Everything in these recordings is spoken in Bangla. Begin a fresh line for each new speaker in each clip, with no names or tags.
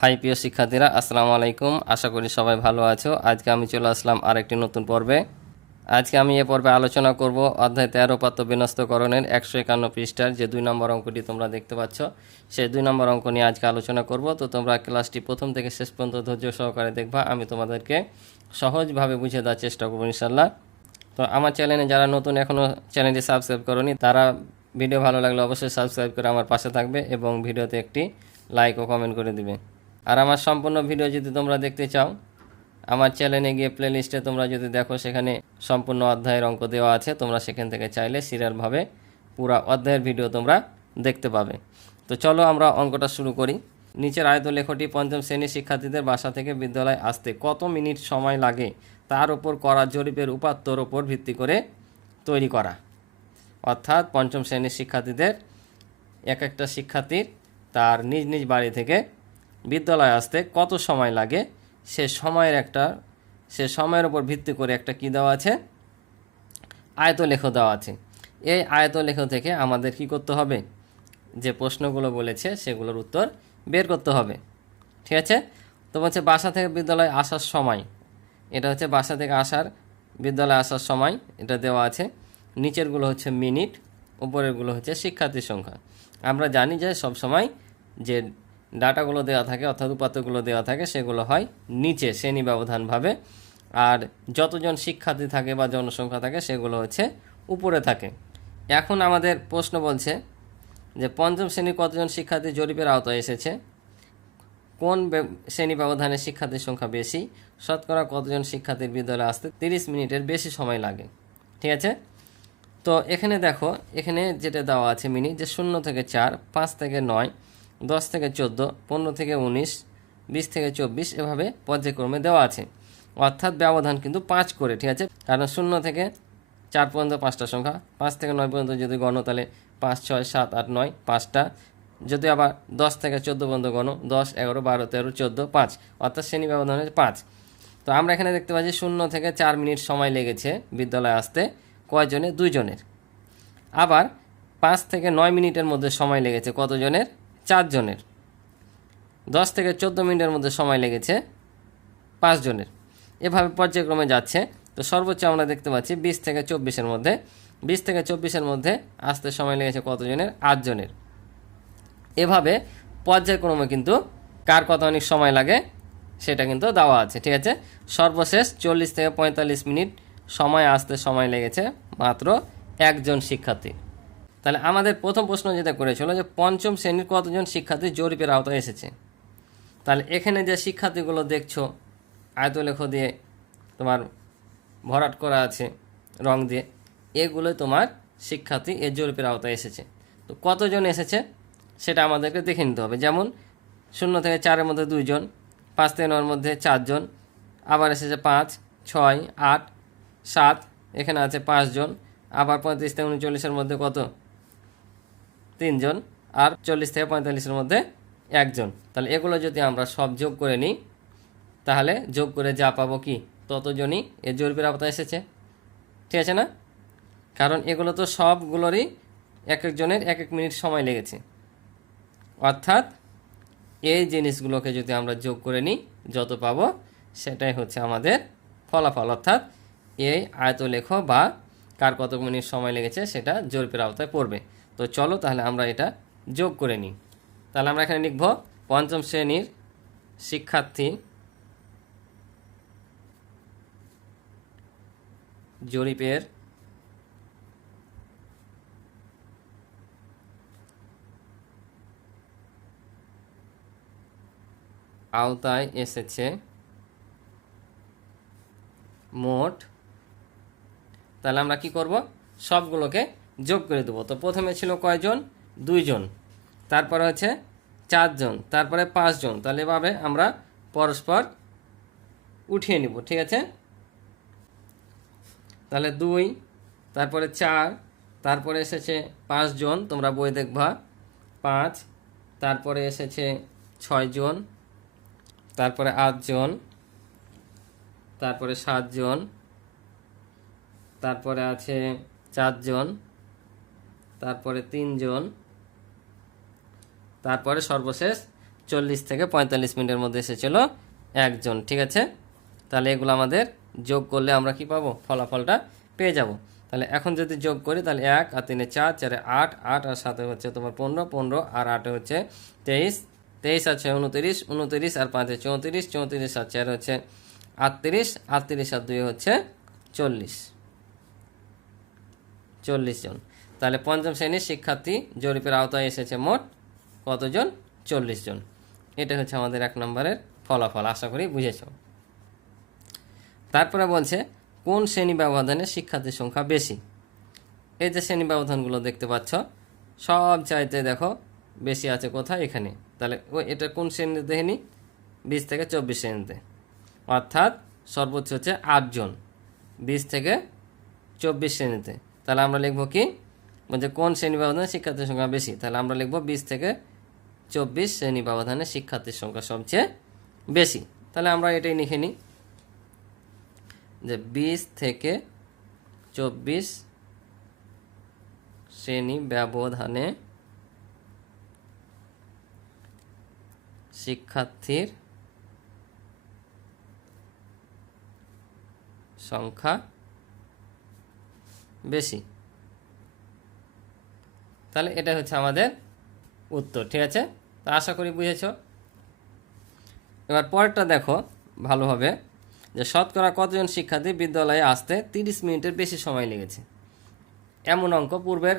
হাই, প্রিয় শিক্ষার্থীরা, আসসালামু আলাইকুম। আশা করি সবাই ভালো আছো। আজকে আমি চলে আসলাম আরেকটি নতুন পর্বে। আজকে আমি এ পর্বে আলোচনা করব অধ্যায় তেরো পাত্র বিনস্তকরণের একশো একান্ন পৃষ্ঠার যে দুই নম্বর অঙ্কটি তোমরা দেখতে পাচ্ছ। সেই দুই নম্বর অঙ্ক নিয়ে আজকে আলোচনা করব। তো তোমরা ক্লাসটি প্রথম থেকে শেষ পর্যন্ত ধৈর্য সহকারে দেখবা। আমি তোমাদেরকে সহজভাবে বুঝিয়ে দেওয়ার চেষ্টা করব ইনশাল্লাহ তো আমার চ্যানেলে যারা নতুন এখনও চ্যানেলটি সাবস্ক্রাইব করনি, তারা ভিডিও ভালো লাগলে অবশ্যই সাবস্ক্রাইব করে আমার পাশে থাকবে এবং ভিডিওতে একটি লাইক ও কমেন্ট করে দিবে। আর আমার সম্পূর্ণ ভিডিও যদি তোমরা দেখতে চাও, আমার চ্যানেলে গিয়ে প্লেলিস্টে তোমরা যদি দেখো, সেখানে সম্পূর্ণ অধ্যায়ের অঙ্ক দেওয়া আছে, তোমরা সেখান থেকে চাইলে সিরিয়ালভাবে পুরো অধ্যায়ের ভিডিও তোমরা দেখতে পাবে। তো চলো আমরা অঙ্কটা শুরু করি। নিচের আয়ত লেখটি পঞ্চম শ্রেণির শিক্ষার্থীদের বাসা থেকে বিদ্যালয়ে আসতে কত মিনিট সময় লাগে, তার উপর করা জরিপের উপাত্তর ওপর ভিত্তি করে তৈরি করা। অর্থাৎ পঞ্চম শ্রেণির শিক্ষার্থীদের এক একটা শিক্ষার্থীর তার নিজ নিজ বাড়ি থেকে বিদ্যালয়ে আসতে কত সময় লাগে? সে সময়ের একটা, সে সময়ের উপর ভিত্তি করে একটা কি দেওয়া আছে? আয়তলেখ দেওয়া আছে। এই আয়তলেখ থেকে আমাদের কি করতে হবে? যে প্রশ্নগুলো বলেছে সেগুলোর উত্তর বের করতে হবে। ঠিক আছে? তো বলছে বাসা থেকে বিদ্যালয়ে আসার সময়, এটা হচ্ছে বাসা থেকে আসার, বিদ্যালয়ে আসার সময় এটা দেওয়া আছে। নিচেরগুলো হচ্ছে মিনিট, উপরেরগুলো হচ্ছে শিক্ষার্থীর সংখ্যা। আমরা জানি যে সব সময় যে ডাটাগুলো দেওয়া থাকে, অর্থাৎ উপাত্তগুলো দেওয়া থাকে, সেগুলো হয় নিচে, শ্রেণি ব্যবধানভাবে। আর যতজন শিক্ষার্থী থাকে বা জনসংখ্যা থাকে, সেগুলো হচ্ছে উপরে থাকে। এখন আমাদের প্রশ্ন বলছে যে, পঞ্চম শ্রেণির কতজন শিক্ষার্থী জরিপের আওতায় এসেছে? কোন শ্রেণি ব্যবধানে শিক্ষার্থীর সংখ্যা বেশি? শতকরা কতজন শিক্ষার্থীর বিদ্যালয়ে আসতে তিরিশ মিনিটের বেশি সময় লাগে? ঠিক আছে? তো এখানে দেখো, এখানে যেটা দেওয়া আছে মিনিট যে শূন্য থেকে চার, পাঁচ থেকে নয় দশ থেকে চোদ্দ, পনেরো থেকে উনিশ, বিশ থেকে চব্বিশ এভাবে পর্যায়ক্রমে দেওয়া আছে। অর্থাৎ ব্যবধান কিন্তু পাঁচ করে, ঠিক আছে? কারণ শূন্য থেকে চার পর্যন্ত পাঁচটা সংখ্যা, পাঁচ থেকে নয় পর্যন্ত যদি গণ তাহলে পাঁচ, ছয়, সাত, আট, নয়, পাঁচটা। যদি আবার দশ থেকে চোদ্দ পর্যন্ত গণ, দশ, এগারো, বারো, তেরো, চোদ্দ, পাঁচ, অর্থাৎ শ্রেণি ব্যবধান পাঁচ। তো আমরা এখানে দেখতে পাচ্ছি শূন্য থেকে চার মিনিট সময় লেগেছে বিদ্যালয়ে আসতে, কয়জনের? দুইজনের। আবার পাঁচ থেকে নয় মিনিটের মধ্যে সময় লেগেছে কতজনের? চারজনের। দশ থেকে চোদ্দ মিনিটের মধ্যে সময় লেগেছে পাঁচজনের। এভাবে পর্যায়ক্রমে যাচ্ছে। তো সর্বোচ্চ আমরা দেখতে পাচ্ছি বিশ থেকে চব্বিশের মধ্যে। বিশ থেকে চব্বিশের মধ্যে আসতে সময় লেগেছে কতজনের? আটজনের। এভাবে পর্যায়ক্রমে কিন্তু কার কত অনেক সময় লাগে সেটা কিন্তু দেওয়া আছে, ঠিক আছে? সর্বশেষ চল্লিশ থেকে পঁয়তাল্লিশ মিনিট সময় আসতে সময় লেগেছে মাত্র একজন শিক্ষার্থী। তাহলে আমাদের প্রথম প্রশ্ন যেটা করেছিল যে পঞ্চম শ্রেণির কতজন শিক্ষার্থী জরিপের আওতায় এসেছে? তাহলে এখানে যে শিক্ষার্থীগুলো দেখছ, আয়তলেখ দিয়ে তোমার ভরাট করা আছে, রং দিয়ে এগুলো তোমার শিক্ষার্থী এর জরিপের আওতায় এসেছে। তো কতজন এসেছে সেটা আমাদেরকে দেখে নিতে হবে। যেমন শূন্য থেকে চারের মধ্যে দুইজন, পাঁচ থেকে নয়ের মধ্যে চারজন, আবার এসেছে পাঁচ, ছয়, আট, সাত, এখানে আছে পাঁচজন, আবার পঁয়ত্রিশ থেকে উনচল্লিশের মধ্যে কত? তিনজন আর চল্লিশ থেকে পঁয়তাল্লিশের মধ্যে একজন। তাহলে এগুলো যদি আমরা সব যোগ করে নিই, তাহলে যোগ করে যা পাবো কি? ততজনই এর জরিপের আওতায় এসেছে। ঠিক আছে না? কারণ এগুলো তো সবগুলোরই এক একজনের এক এক মিনিট সময় লেগেছে। অর্থাৎ এই জিনিসগুলোকে যদি আমরা যোগ করে নিই, যত পাবো সেটাই হচ্ছে আমাদের ফলাফল। অর্থাৎ এই আয়তলেখ বা কার কত মিনিট সময় লেগেছে সেটা জরিপের আওতায় পড়বে। তো চলো তাহলে আমরা এটা যোগ করে নিই। তাহলে আমরা এখানে লিখব পঞ্চম শ্রেণির শিক্ষার্থী জরিপের আওতায় এসেছে। মোট, তাহলে আমরা কি করব? সবগুলোকে যোগ করে দেবো। তো প্রথমে ছিল কয়জন? দুইজন। তারপরে হচ্ছে চারজন। তারপরে পাঁচজন। তাহলে এভাবে আমরা পরস্পর উঠিয়ে নিব, ঠিক আছে? তাহলে দুই, তারপরে চার, তারপরে এসেছে পাঁচজন। তোমরা বই দেখবা, পাঁচ, তারপরে এসেছে ছয়জন, তারপরে আটজন, তারপরে সাতজন, তারপরে আছে চারজন তারপরে তিনজন। তারপরে সর্বশেষ চল্লিশ থেকে পঁয়তাল্লিশ মিনিটের মধ্যে এসেছিল একজন, ঠিক আছে? তাহলে এগুলো আমাদের যোগ করলে আমরা কি পাবো? ফলাফলটা পেয়ে যাব। তাহলে এখন যদি যোগ করি, তাহলে এক আর তিনে চার, চারে আট আট আর সাথে হচ্ছে তোমার পনেরো পনেরো আর আটে হচ্ছে তেইশ। তেইশ আর ছয় উনতিরিশ উনতিরিশ আর পাঁচে চৌত্রিশ চৌত্রিশ আর চার হচ্ছে আটত্রিশ আটত্রিশ আর দুই হচ্ছে চল্লিশ। চল্লিশ জন। তাহলে পঞ্চম শ্রেণির শিক্ষার্থী জরিপের আওতায় এসেছে মোট কতজন? চল্লিশ জন। এটা হচ্ছে আমাদের এক নম্বরের ফলাফল, আশা করি বুঝেছ। তারপরে বলছে, কোন শ্রেণি ব্যবধানে শিক্ষার্থীর সংখ্যা বেশি? এই যে শ্রেণি ব্যবধানগুলো দেখতে পাচ্ছ, সব চাইতে দেখো বেশি আছে কোথায়? এখানে। তাহলে ও এটা কোন শ্রেণীতে দেখেনি বিশ থেকে চব্বিশ শ্রেণীতে। অর্থাৎ সর্বোচ্চ হচ্ছে আটজন বিশ থেকে চব্বিশ শ্রেণীতে। তাহলে আমরা লিখব কি? বলছে, কোন শ্রেণি ব্যবধানে শিক্ষার্থীর সংখ্যা বেশি? তাহলে আমরা লিখব বিশ থেকে চব্বিশ শ্রেণি ব্যবধানে শিক্ষার্থীর সংখ্যা সবচেয়ে বেশি। তাহলে আমরা এটাই লিখে নিই যে বিশ থেকে চব্বিশ শ্রেণি ব্যবধানে শিক্ষার্থীর সংখ্যা বেশি। তাহলে এটা হচ্ছে আমাদের উত্তর, ঠিক আছে? তা আশা করি বুঝেছ? এবার পরেরটা দেখো ভালোভাবে, যে শতকরা কতজন শিক্ষার্থী বিদ্যালয়ে আসতে তিরিশ মিনিটের বেশি সময় লেগেছে? এমন অঙ্ক পূর্বের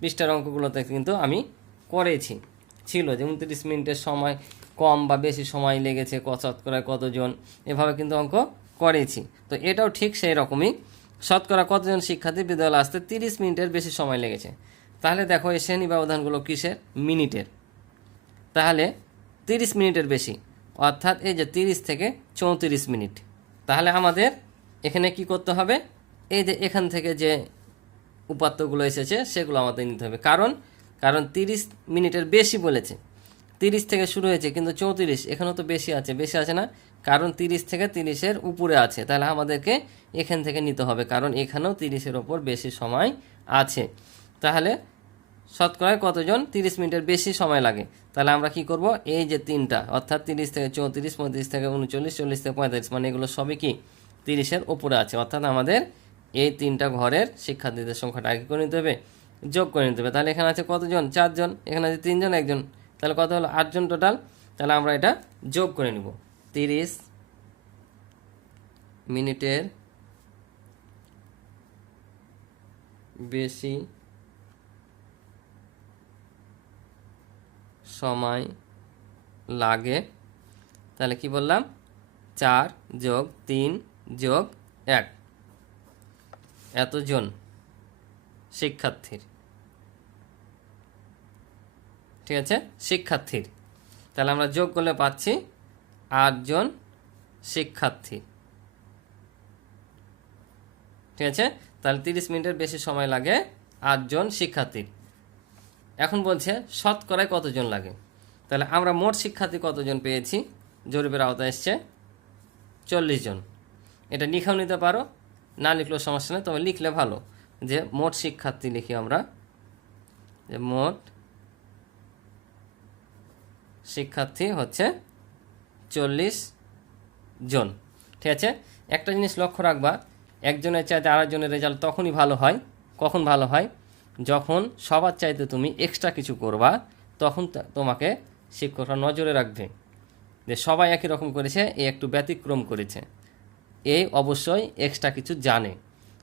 পৃষ্ঠার অঙ্কগুলোতে কিন্তু আমি করেছি। ছিল যে উনত্রিশ মিনিটের সময় কম বা বেশি সময় লেগেছে, ক শতকরায় কতজন, এভাবে কিন্তু অঙ্ক করেছি। তো এটাও ঠিক সেই রকমই। শতকরা কতজন শিক্ষার্থী বিদ্যালয়ে আসতে তিরিশ মিনিটের বেশি সময় লেগেছে? তাহলে দেখো এই শ্রেণি ব্যবধানগুলো কিসের? মিনিটের। তাহলে তিরিশ মিনিটের বেশি, অর্থাৎ এই যে তিরিশ থেকে চৌত্রিশ মিনিট। তাহলে আমাদের এখানে কি করতে হবে? এই যে এখান থেকে যে উপাত্তগুলো এসেছে, সেগুলো আমাদের নিতে হবে। কারণ কারণ তিরিশ মিনিটের বেশি বলেছে। তিরিশ থেকে শুরু হয়েছে, কিন্তু চৌত্রিশ এখানেও তো বেশি আছে বেশি আছে না? কারণ তিরিশ থেকে তিরিশের উপরে আছে। তাহলে আমাদেরকে এখান থেকে নিতে হবে, কারণ এখানেও তিরিশের ওপর বেশি সময় আছে। তাহলে শতকরায় কতজন? তিরিশ মিনিটের বেশি সময় লাগে। তাহলে আমরা কি করব? এই যে তিনটা, অর্থাৎ তিরিশ থেকে চৌত্রিশ, পঁয়ত্রিশ থেকে উনচল্লিশ, চল্লিশ থেকে পঁয়তাল্লিশ মানে এগুলো সবই কি? তিরিশের উপরে আছে। অর্থাৎ আমাদের এই তিনটা ঘরের শিক্ষার্থীদের সংখ্যাটা আগে করে নিতে হবে, যোগ করে নিতে হবে। তাহলে এখানে আছে কতজন? চারজন। এখানে আছে তিনজন, একজন। তাহলে কত হলো? আটজন টোটাল তাহলে আমরা এটা যোগ করে নিব। তিরিশ মিনিটের বেশি সময় লাগে। তাহলে কি বললাম? চার যোগ তিন যোগ এক। এতজন শিক্ষার্থীর। ঠিক আছে? শিক্ষার্থীর। তাহলে আমরা যোগ করলে পাচ্ছি আটজন শিক্ষার্থী। ঠিক আছে? তাহলে তিরিশ মিনিটের বেশি সময় লাগে আটজন শিক্ষার্থীর। এখন বলছে, শতকরায় কতজন লাগে? তাহলে আমরা মোট শিক্ষার্থী কতজন পেয়েছি? জরিপের আওতায় এসছে চল্লিশ জন। এটা লিখেও নিতে পারো, না লিখলেও সমস্যা নেই, তবে লিখলে ভালো যে মোট শিক্ষার্থী লিখি আমরা, যে মোট শিক্ষার্থী হচ্ছে চল্লিশ জন। ঠিক আছে? একটা জিনিস লক্ষ্য রাখবা, একজনের চাইতে আরেকজনের রেজাল্ট তখনই ভালো হয়, কখন ভালো হয়? যখন সবার চাইতে তুমি এক্সট্রা কিছু করবা, তখন তোমাকে শিক্ষকরা নজরে রাখবে যে সবাই একই রকম করেছে, এ একটু ব্যতিক্রম করেছে। এই অবশ্যই এক্সট্রা কিছু জানে।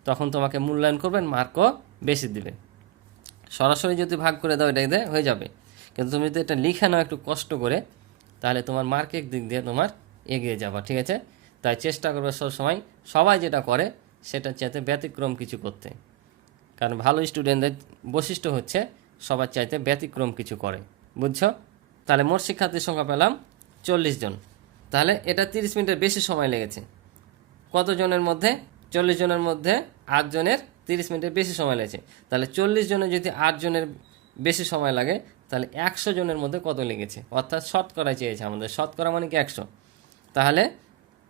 তখন তোমাকে মূল্যায়ন করবেন মার্কও বেশি দিবে। সরাসরি যদি ভাগ করে দাও এটা হয়ে যাবে। কিন্তু তুমি যদি এটা লিখে নাও একটু কষ্ট করে, তাহলে তোমার মার্কের দিক দিয়ে তোমার এগিয়ে যাবা, ঠিক আছে? তাই চেষ্টা করবে সবসময় সবাই যেটা করে সেটা চাইতে ব্যতিক্রম কিছু করতে। কারণ ভালো স্টুডেন্টদের বৈশিষ্ট্য হচ্ছে সবার চাইতে ব্যতিক্রম কিছু করে, বুঝছ? তাহলে মোট শিক্ষার্থীর সংখ্যা পেলাম চল্লিশ জন। তাহলে এটা তিরিশ মিনিটের বেশি সময় লেগেছে। কতজনের মধ্যে? চল্লিশ জনের মধ্যে আট জনের তিরিশ মিনিটের বেশি সময় লেগেছে। তাহলে চল্লিশ জনের যদি আট জনের বেশি সময় লাগে, তাহলে একশো জনের মধ্যে কত লেগেছে? অর্থাৎ শতকরা চেয়েছে আমাদের। শতকরা মানে কি একশো? তাহলে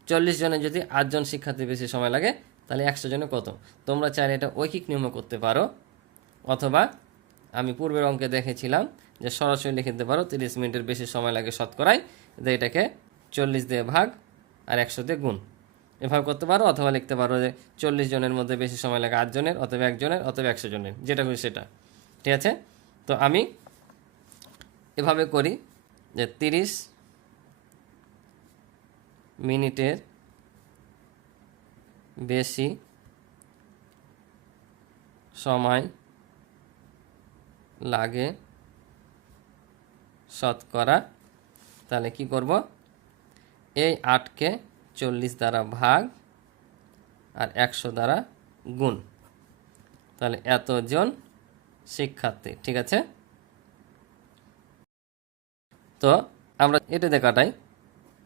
চল্লিশ জনের যদি আটজন শিক্ষার্থী বেশি সময় লাগে তাহলে একশো জনে কত? তোমরা চাইলে এটা ঐকিক নিয়মে করতে পারো। অথবা আমি পূর্বের অঙ্কে দেখেছিলাম যে সরাসরি লিখে দিতে পারো, তিরিশ মিনিটের বেশি সময় লাগে শতকরায়। যে এটাকে চল্লিশ দিয়ে ভাগ আর একশো দিয়ে গুণ। এভাবে করতে পারো অথবা লিখতে পারো যে চল্লিশ জনের মধ্যে বেশি সময় লাগে আটজনের অথবা একজনের অথবা একশো জনের, যেটা খুশি সেটা। ঠিক আছে? তো আমি এভাবে করি যে তিরিশ মিনিটের বেশি সময় লাগে শতকরা, তাহলে কি করব? এই আটকে চল্লিশ দ্বারা ভাগ আর একশো দ্বারা গুণ। তাহলে এতজন শিক্ষার্থী, ঠিক আছে? তো আমরা এটাতে কাটাই,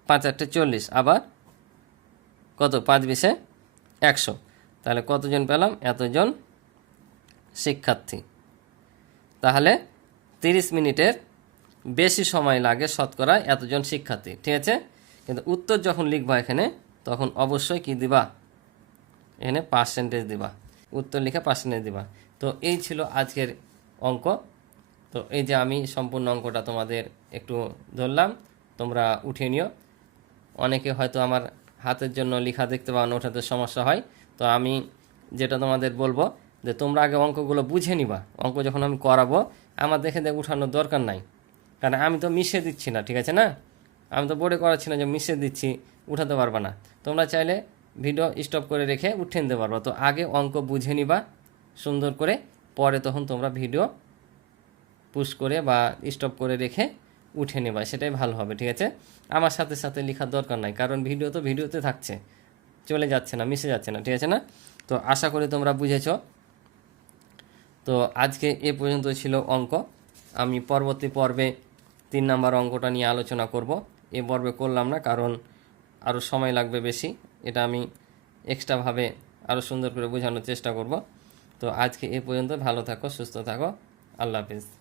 পাঁচ আটটে চল্লিশ, আবার কত? পাঁচ বিশে একশো। তাহলে কতজন পেলাম? এতজন শিক্ষার্থী। তাহলে তিরিশ মিনিটের বেশি সময় লাগে শতকরা এতজন শিক্ষার্থী, ঠিক আছে? কিন্তু উত্তর যখন লিখবা এখানে, তখন অবশ্যই কি দিবা? এখানে পার্সেন্টেজ দিবা। উত্তর লিখে পার্সেন্টেজ দিবা। তো এই ছিল আজকের অঙ্ক। তো এই যে আমি সম্পূর্ণ অঙ্কটা তোমাদের একটু ধরলাম, তোমরা উঠিয়ে নিও। অনেকে হয়তো আমার হাতের জন্য লেখা দেখতে পাও না ওঠাতে সমস্যা হয়। তো আমি যেটা তোমাদের বলব, যে তোমরা আগে অঙ্কগুলো বুঝে নিবা। অঙ্ক যখন আমি করাবো, আমার দেখে দেখে উঠানোর দরকার নাই। কারণ আমি তো মিশে দিচ্ছি না, ঠিক আছে না? আমি তো বোর্ডে করাচ্ছি না যে মিশে দিচ্ছি, উঠাতে পারবা না। তোমরা চাইলে ভিডিও স্টপ করে রেখে উঠে নিতে পারব। তো আগে অঙ্ক বুঝে নিবা, সুন্দর করে। পরে তখন তোমরা ভিডিও পুশ করে বা স্টপ করে রেখে উঠে নেবা, সেটাই ভালো হবে, ঠিক আছে? আমার সাথে সাথে লেখার দরকার নাই, কারণ ভিডিও তো ভিডিওতে থাকছে। চলে যাচ্ছে না, মিশে যাচ্ছে না, ঠিক আছে না? তো আশা করি তোমরা বুঝেছ। তো আজকে এ পর্যন্ত ছিল অঙ্ক। আমি পরবর্তী পর্বে তিন নাম্বার অঙ্কটা নিয়ে আলোচনা করব। এ পর্বে করলাম না, কারণ আরও সময় লাগবে বেশি। এটা আমি এক্সট্রাভাবে আরও সুন্দর করে বোঝানোর চেষ্টা করব। তো আজকে এ পর্যন্ত, ভালো থাকো, সুস্থ থাকো। আল্লাহ হাফিজ।